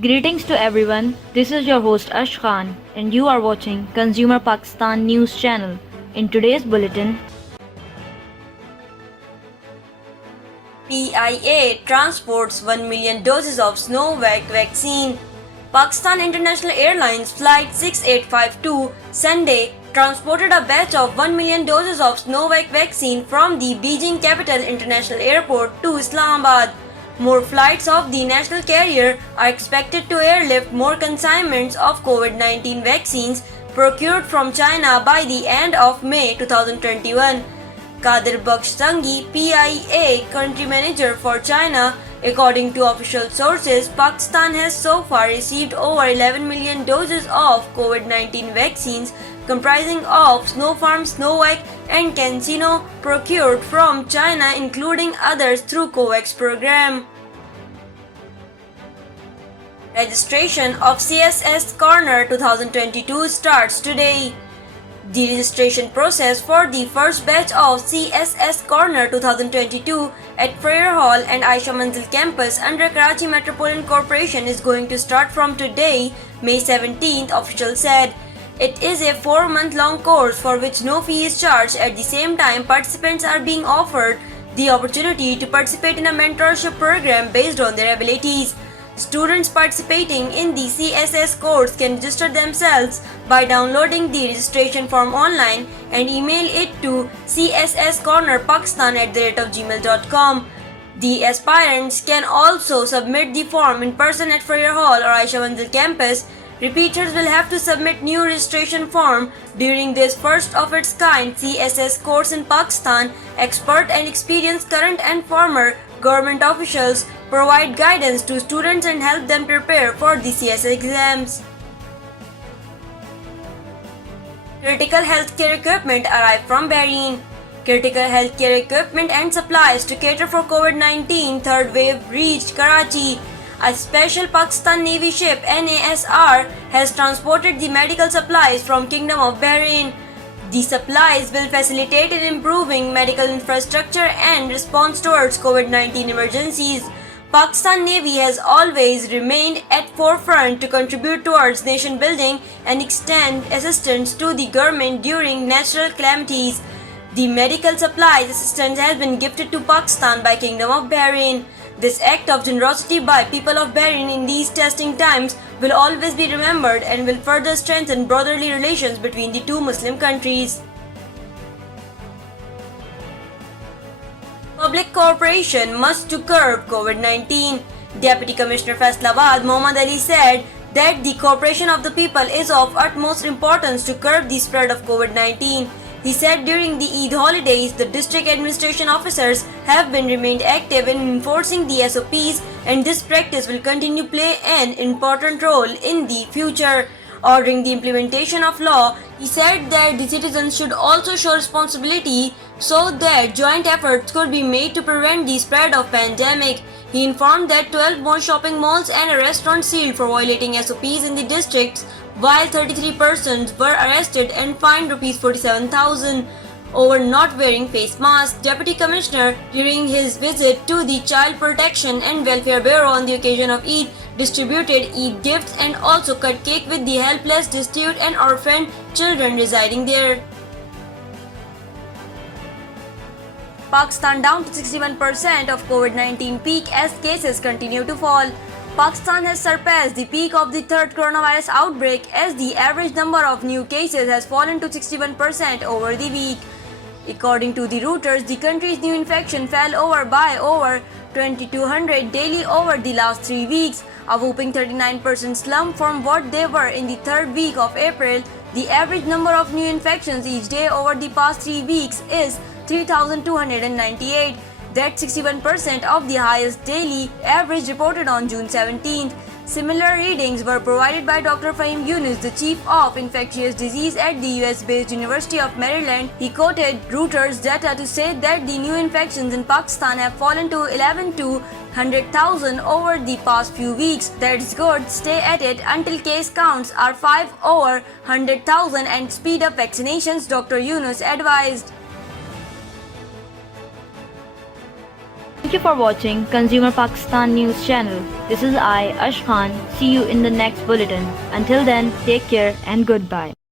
Greetings to everyone. This is your host Ash Khan, and you are watching Consumer Pakistan News Channel. In today's bulletin, PIA transports 1 million doses of Sinovac vaccine. Pakistan International Airlines Flight 6852 Sunday transported a batch of 1 million doses of Sinovac vaccine from the Beijing Capital International Airport to Islamabad. More flights of the national carrier are expected to airlift more consignments of COVID-19 vaccines procured from China by the end of May 2021. Kadir Baksh Sangi, PIA country manager for China, according to official sources, Pakistan has so far received over 11 million doses of COVID-19 vaccines comprising of Sinopharm, Sinovac and CanSino procured from China, including others through COVAX program. Registration of CSS Corner 2022 starts today. The registration process for the first batch of CSS Corner 2022 at Freer Hall and Aisha Manzil campus under Karachi Metropolitan Corporation is going to start from today, May 17th, official said. It is a 4-month-long course for which no fee is charged. At the same time, participants are being offered the opportunity to participate in a mentorship program based on their abilities. Students participating in the CSS course can register themselves by downloading the registration form online and email it to csscornerpakistan@gmail.com. The aspirants can also submit the form in person at Freer Hall or Aisha Manzil campus. Repeaters will have to submit new registration form during this first of its kind CSS course in Pakistan. Expert and experienced current and former government officials provide guidance to students and help them prepare for the CSS exams. Critical healthcare equipment arrived from Bahrain. Critical healthcare equipment and supplies to cater for COVID-19 third wave reached Karachi. A special Pakistan Navy ship NASR has transported the medical supplies from Kingdom of Bahrain. The supplies will facilitate in improving medical infrastructure and response towards COVID-19 emergencies. Pakistan Navy has always remained at forefront to contribute towards nation building and extend assistance to the government during natural calamities. The medical supplies assistance has been gifted to Pakistan by Kingdom of Bahrain. This act of generosity by people of Bahrain in these testing times will always be remembered and will further strengthen brotherly relations between the two Muslim countries. Public cooperation must to curb COVID-19. Deputy Commissioner Faisalabad Mohammad Ali said that the cooperation of the people is of utmost importance to curb the spread of COVID-19. He said during the Eid holidays, the district administration officers have been remained active in enforcing the SOPs and this practice will continue to play an important role in the future. Ordering the implementation of law, he said that the citizens should also show responsibility so that joint efforts could be made to prevent the spread of pandemic. He informed that 12 more shopping malls and a restaurant sealed for violating SOPs in the districts, while 33 persons were arrested and fined Rs 47,000 over not wearing face masks. Deputy Commissioner, during his visit to the Child Protection and Welfare Bureau on the occasion of Eid, distributed Eid gifts and also cut cake with the helpless, destitute and orphaned children residing there. Pakistan down to 61% of COVID-19 peak as cases continue to fall. Pakistan has surpassed the peak of the third coronavirus outbreak as the average number of new cases has fallen to 61% over the week. According to the Reuters, the country's new infection fell by over 2,200 daily over the last 3 weeks, a whopping 39% slump from what they were in the third week of April. The average number of new infections each day over the past 3 weeks is 3,298. That's 61% of the highest daily average reported on June 17th. Similar readings were provided by Dr. Fahim Yunus, the chief of infectious disease at the US-based University of Maryland. He quoted Reuters data to say that the new infections in Pakistan have fallen to 11 to 100,000 over the past few weeks. That's good. Stay at it until case counts are 5 over 100,000 and speed up vaccinations, Dr. Yunus advised. Thank you for watching Consumer Pakistan News Channel. This is I, Ash Khan. See you in the next bulletin. Until then, take care and goodbye.